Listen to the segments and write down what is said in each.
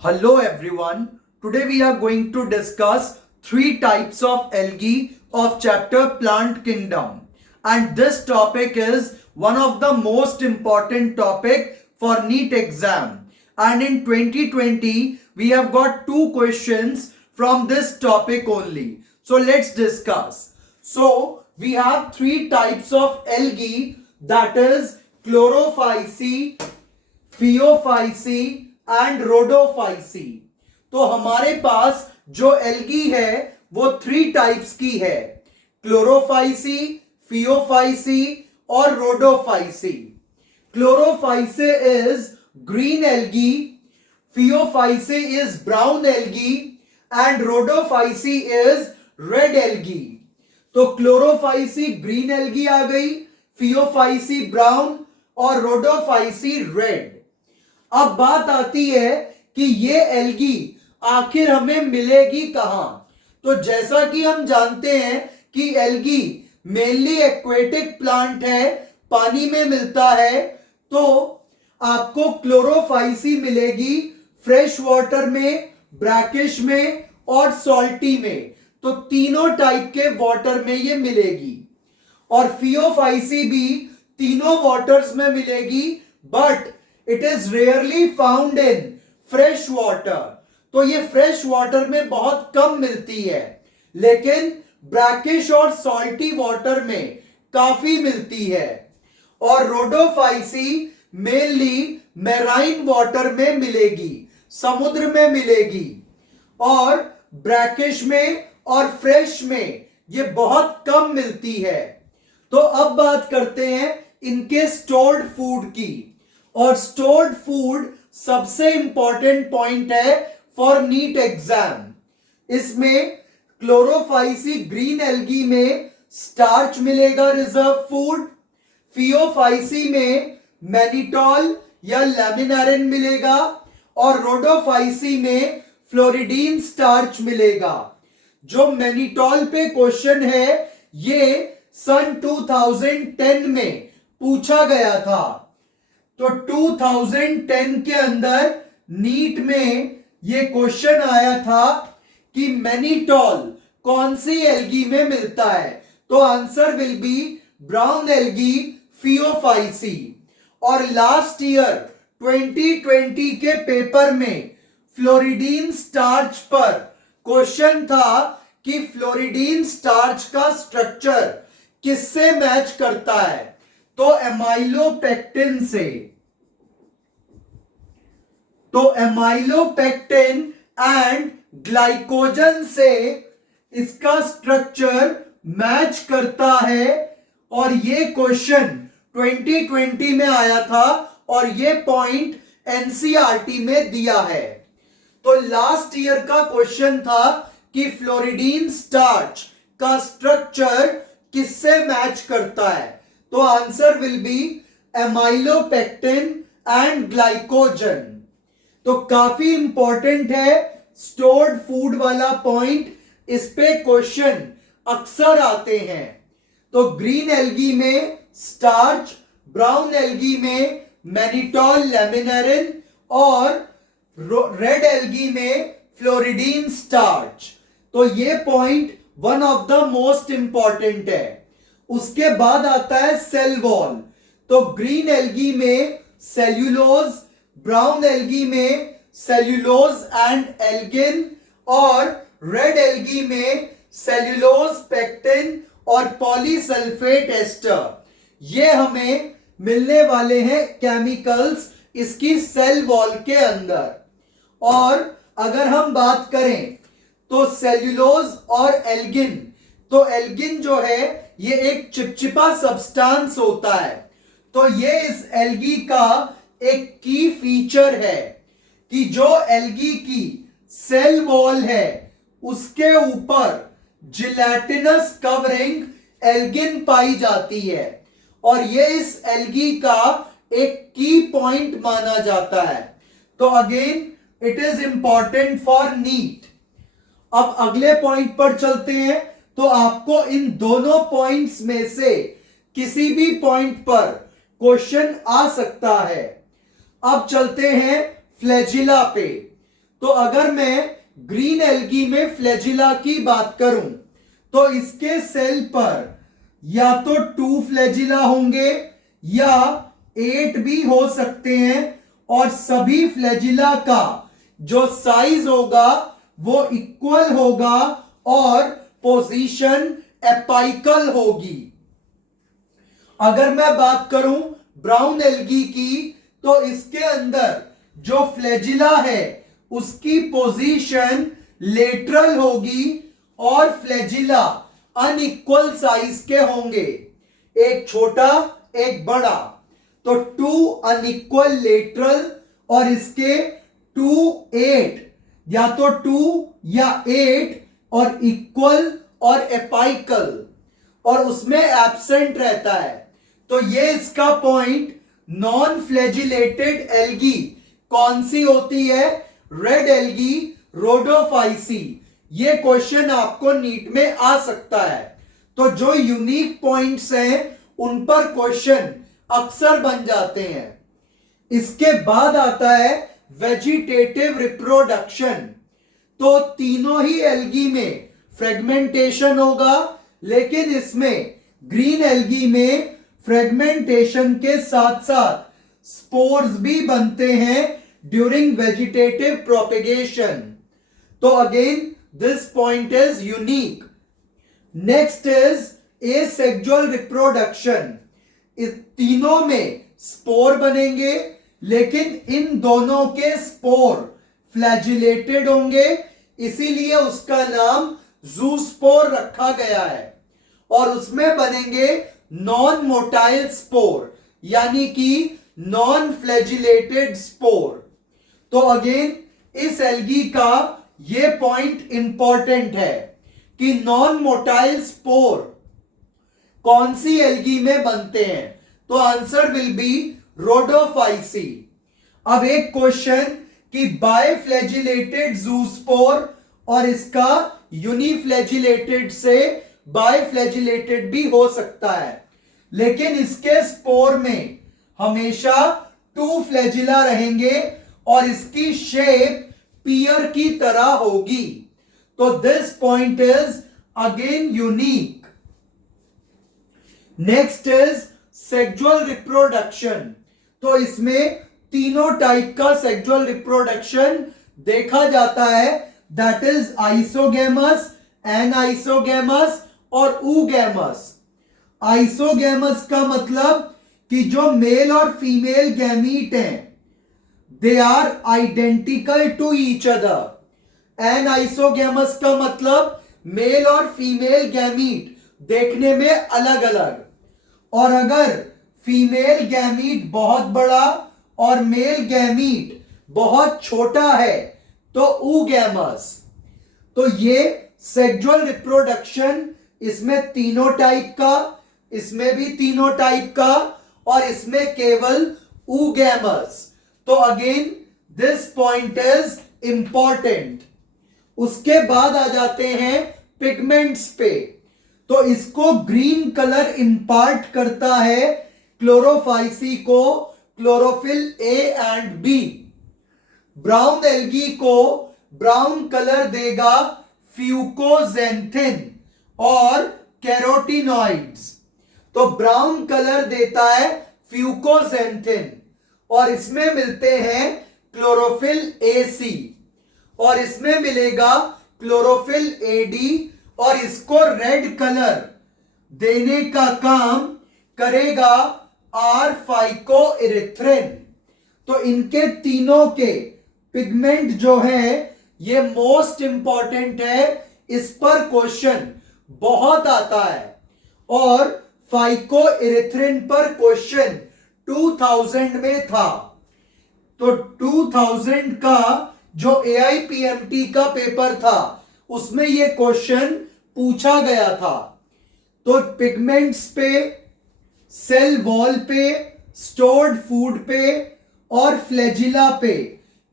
Hello everyone. Today we are going to discuss three types of algae of chapter Plant Kingdom. And this topic is one of the most important topic for NEET exam. And in 2020 we have got two questions from this topic only. So let's discuss. So we have three types of algae, that is chlorophyceae, Phaeophyceae and Rhodophyceae. तो हमारे पास जो algae है वो three types की है, Chlorophyceae, Phaeophyceae और Rhodophyceae. Chlorophyceae is green algae, Phaeophyceae is brown algae and Rhodophyceae is red algae. तो Chlorophyceae green algae आ गई, फियोफाइसी ब्राउन और रोडोफाइसी रेड। अब बात आती है कि ये एल्गी आखिर हमें मिलेगी कहां। तो जैसा कि हम जानते हैं कि एल्गी मेनली एक्वेटिक प्लांट है, पानी में मिलता है। तो आपको क्लोरोफाइसी मिलेगी फ्रेश वाटर में, ब्रैकिश में और सॉल्टी में। तो तीनों टाइप के वाटर में ये मिलेगी। और फियोफाइसी भी तीनों वाटर्स में मिलेगी, but it is rarely found in fresh water. तो ये फ्रेश वाटर में बहुत कम मिलती है, लेकिन ब्रैकिश और सॉल्टी वाटर में काफी मिलती है। और रोडोफाइसी मेनली मैराइन वाटर में मिलेगी, समुद्र में मिलेगी। और ब्रैकिश में और फ्रेश में ये बहुत कम मिलती है। तो अब बात करते हैं इनके स्टोर्ड फूड की। और स्टोर्ड फूड सबसे इंपॉर्टेंट पॉइंट है फॉर नीट एग्जाम। इसमें क्लोरोफाइसी ग्रीन एल्गी में स्टार्च मिलेगा, रिजर्व फूड। फियोफाइसी में मैनिटॉल या लैमिनारिन मिलेगा और रोडोफाइसी में फ्लोरिडीन स्टार्च मिलेगा। जो मैनिटॉल पे क्वेश्चन है ये सन 2010 में पूछा गया था। तो 2010 के अंदर नीट में ये क्वेश्चन आया था कि मैनिटॉल कौन सी एल्गी में मिलता है। तो answer will be brown algae, Phaeophyceae. और लास्ट ईयर 2020 के पेपर में फ्लोरिडीन स्टार्च पर क्वेश्चन था कि फ्लोरिडीन स्टार्च का स्ट्रक्चर किससे मैच करता है। तो एमाइलोपेक्टिन से। तो एमाइलोपेक्टिन एंड ग्लाइकोजन से इसका स्ट्रक्चर मैच करता है। और ये क्वेश्चन 2020 में आया था और ये पॉइंट एनसीईआरटी में दिया है। तो लास्ट ईयर का क्वेश्चन था कि फ्लोरिडीन स्टार्च का स्ट्रक्चर किससे मैच करता है। तो answer will be amylopectin and glycogen. तो काफी इंपॉर्टेंट है स्टोर्ड फूड वाला पॉइंट, इस पे क्वेश्चन अक्सर आते हैं। तो ग्रीन एल्गी में स्टार्च, ब्राउन एल्गी में मैनिटॉल लैमिनारिन और रेड एल्गी में फ्लोरिडीन स्टार्च। तो ये point one of the most important है। उसके बाद आता है सेल वॉल। तो ग्रीन एल्गी में सेल्यूलोज, ब्राउन एल्गी में सेल्यूलोज एंड एल्गिन और रेड एल्गी में सेल्यूलोज, पेक्टिन और पॉलीसल्फेट एस्टर। ये हमें मिलने वाले हैं केमिकल्स इसकी सेल वॉल के अंदर। और अगर हम बात करें तो सेल्यूलोज और एल्गिन, तो एल्गिन जो है ये एक चिपचिपा सब्सटेंस होता है। तो ये इस एल्गी का एक की फीचर है कि जो एल्गी की सेल वॉल है उसके ऊपर जिलेटिनस कवरिंग एल्गिन पाई जाती है। और ये इस एल्गी का एक की पॉइंट माना जाता है। तो again it is important for NEET. अब अगले पॉइंट पर चलते हैं। तो आपको इन दोनों पॉइंट्स में से किसी भी पॉइंट पर क्वेश्चन आ सकता है। अब चलते हैं फ्लैजिला पे। तो अगर मैं ग्रीन एल्गी में फ्लैजिला की बात करूं तो इसके सेल पर या तो 2 फ्लैजिला होंगे या 8 भी हो सकते हैं और सभी फ्लैजिला का जो साइज होगा वो इक्वल होगा और पोजीशन एपाइकल होगी। अगर मैं बात करूं ब्राउन एल्गी की तो इसके अंदर जो फ्लैजिला है उसकी पोजीशन लेटरल होगी और फ्लैजिला अनइक्वल साइज के होंगे, एक छोटा एक बड़ा। तो 2 अनइक्वल लेटरल और इसके 2 8 या तो 2 या 8 और इक्वल और एपाइकल और उसमें एब्सेंट रहता है। तो ये इसका पॉइंट नॉन फ्लैजिलेटेड एल्गी कौन सी होती है? Red algae, Rhodophyceae. ये क्वेश्चन आपको नीट में आ सकता है। तो जो यूनिक पॉइंट्स हैं उन पर क्वेश्चन अक्सर बन जाते हैं। इसके बाद आता है वेजिटेटिव रिप्रोडक्शन। तो तीनों ही एल्गी में फ्रेगमेंटेशन होगा, लेकिन इसमें ग्रीन एल्गी में फ्रेगमेंटेशन के साथ साथ स्पोर्स भी बनते हैं ड्यूरिंग वेजिटेटिव प्रोपेगेशन। तो again this point is unique. Next is asexual reproduction. इस तीनों में स्पोर बनेंगे, लेकिन इन दोनों के स्पोर फ्लैजिलेटेड होंगे, इसीलिए उसका नाम जूस्पोर रखा गया है। और उसमें बनेंगे नॉन मोटाइल स्पोर, यानी कि नॉन फ्लैजिलेटेड स्पोर। तो अगेन इस एल्गी का ये पॉइंट इंपॉर्टेंट है कि नॉन मोटाइल स्पोर कौन सी एल्गी में बनते हैं? तो आंसर विल बी रोडोफाइसी। अब एक क्वेश्चन कि बायफ्लैजिलेटेड जूस्पोर और इसका यूनिफ्लैजिलेटेड से बायफ्लैजिलेटेड भी हो सकता है, लेकिन इसके स्पोर में हमेशा 2 फ्लैजिला रहेंगे और इसकी शेप पीयर की तरह होगी। तो this point is again unique. Next is sexual reproduction. तो इसमें तीनों टाइप का सेक्सुअल रिप्रोडक्शन देखा जाता है, दैट इज आइसोगेमस, एनाइसोगेमस और ऊगेमस। आइसोगेमस का मतलब कि जो मेल और फीमेल गैमीट हैं they are identical to each other. Anisogamous का मतलब मेल और फीमेल गैमीट देखने में अलग अलग, और अगर फीमेल गैमीट बहुत बड़ा और मेल गैमीट बहुत छोटा है तो ऊगेमस। तो ये सेक्सुअल रिप्रोडक्शन, इसमें तीनों टाइप का, इसमें भी तीनों टाइप का और इसमें केवल ऊगेमस। तो again this point is important. उसके बाद आ जाते हैं पिगमेंट्स पे। तो इसको ग्रीन कलर इंपार्ट करता है क्लोरोफाइसी को chlorophyll a and b. Brown algae को ब्राउन कलर देगा फ्यूकोजेंथिन और कैरोटीनॉइड्स। तो ब्राउन कलर देता है फ्यूकोजेंथिन और इसमें मिलते हैं क्लोरोफिल ए सी और इसमें मिलेगा क्लोरोफिल ए डी और इसको रेड कलर देने का काम करेगा आर फाइकोइरिथ्रिन। तो इनके तीनों के पिगमेंट जो है ये मोस्ट इंपॉर्टेंट है, इस पर क्वेश्चन बहुत आता है और फाइकोइरिथ्रिन पर क्वेश्चन 2000 में था। तो 2000 का जो AIPMT का पेपर था उसमें यह क्वेश्चन पूछा गया था। तो पिगमेंट्स पे, सेल वॉल पे, स्टोर्ड फूड पे और फ्लैजिला पे,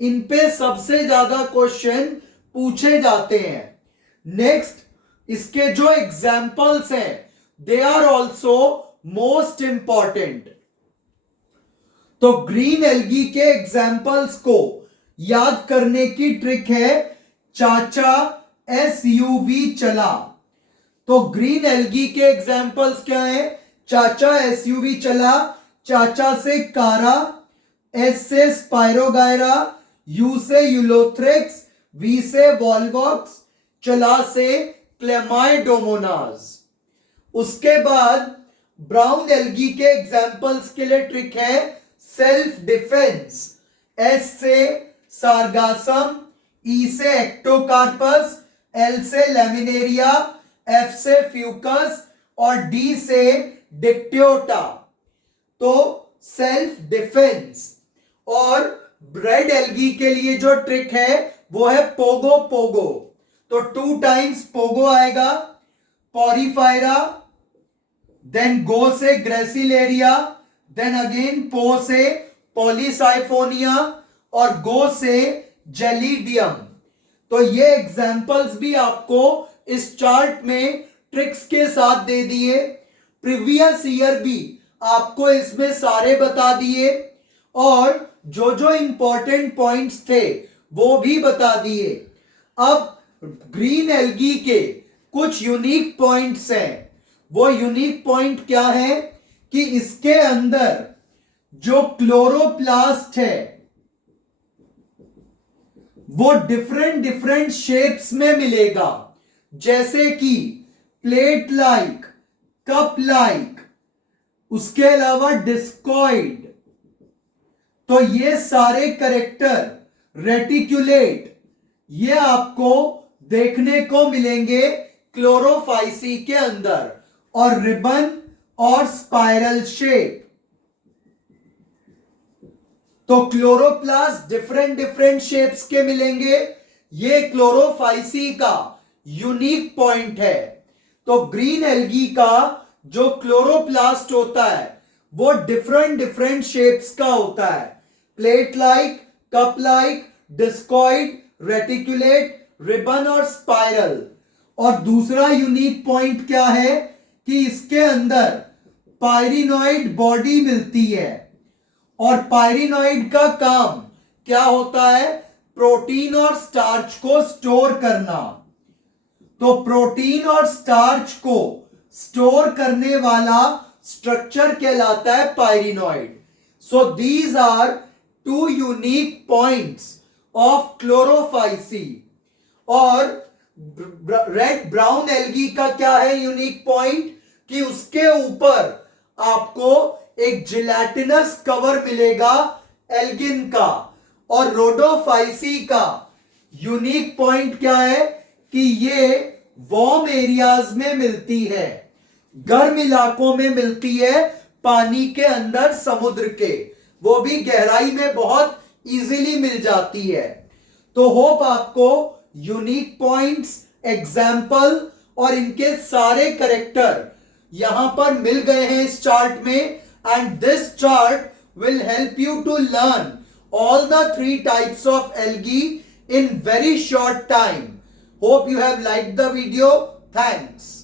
इन पे सबसे ज्यादा क्वेश्चन पूछे जाते हैं। नेक्स्ट, इसके जो एग्जाम्पल्स हैं they are also most important. तो ग्रीन एल्गी के एग्जाम्पल्स को याद करने की ट्रिक है चाचा एसयूवी चला। तो ग्रीन एल्गी के एग्जाम्पल्स क्या है? चाचा एसयूवी चला, चाचा से कारा, एस से स्पायरोगायरा, यू से यूलोथ्रिक्स, वी से वॉल्वॉक्स, चला से क्लेमाइडोमोनास। उसके बाद ब्राउन एल्गी के एग्जाम्पल्स के लिए ट्रिक है सेल्फ डिफेंस। एस से सार्गासम, ई से एक्टोकार्पस, एल से लेमिनेरिया, एफ से फ्यूकस और डी से डिक्टियोटा। तो सेल्फ डिफेंस। और रेड एल्गी के लिए जो ट्रिक है वो है पोगो पोगो। तो 2 टाइम्स पोगो आएगा, पॉरीफायरा, देन गो से ग्रेसिलेरिया, देन अगेन पो से पॉलीसाइफोनिया और गो से जेलिडियम। तो ये एग्जाम्पल्स भी आपको इस चार्ट में ट्रिक्स के साथ दे दिए। प्रीवियस ईयर भी आपको इसमें सारे बता दिए और जो जो इंपॉर्टेंट पॉइंट्स थे वो भी बता दिए। अब ग्रीन एल्गी के कुछ यूनिक पॉइंट्स हैं। वो यूनिक पॉइंट क्या है कि इसके अंदर जो क्लोरोप्लास्ट है वो डिफरेंट डिफरेंट शेप्स में मिलेगा, जैसे कि प्लेट लाइक, कप लाइक, उसके अलावा डिस्कॉइड। तो ये सारे कैरेक्टर, रेटिकुलेट, ये आपको देखने को मिलेंगे क्लोरोफाइसी के अंदर, और रिबन और स्पाइरल शेप। तो क्लोरोप्लास्ट डिफरेंट डिफरेंट शेप्स के मिलेंगे, ये क्लोरोफाइसी का यूनिक पॉइंट है। तो ग्रीन एल्गी का जो क्लोरोप्लास्ट होता है वो डिफरेंट डिफरेंट शेप्स का होता है, plate like, cup like, discoid, reticulate, ribbon और स्पाइरल। और दूसरा यूनिक पॉइंट क्या है कि इसके अंदर पायरिनॉइड बॉडी मिलती है, और पायरिनॉइड का काम क्या होता है? प्रोटीन और स्टार्च को स्टोर करना। तो प्रोटीन और स्टार्च को स्टोर करने वाला स्ट्रक्चर कहलाता है pyrenoid. So these are 2 unique points of chlorophyceae. और रेड ब्राउन एल्गी का क्या है यूनिक पॉइंट कि उसके ऊपर आपको एक जिलेटिनस कवर मिलेगा एल्गिन का। और रोडोफाइसी का यूनिक पॉइंट क्या है कि ये वार्म एरियाज में मिलती है, गर्म इलाकों में मिलती है, पानी के अंदर, समुद्र के, वो भी गहराई में बहुत इजीली मिल जाती है। तो होप आपको यूनिक पॉइंट्स, एग्जाम्पल और इनके सारे करेक्टर यहां पर मिल गए हैं इस चार्ट में। And this chart will help you to learn all the 3 types of algae in very short time. Hope you have liked the video. Thanks.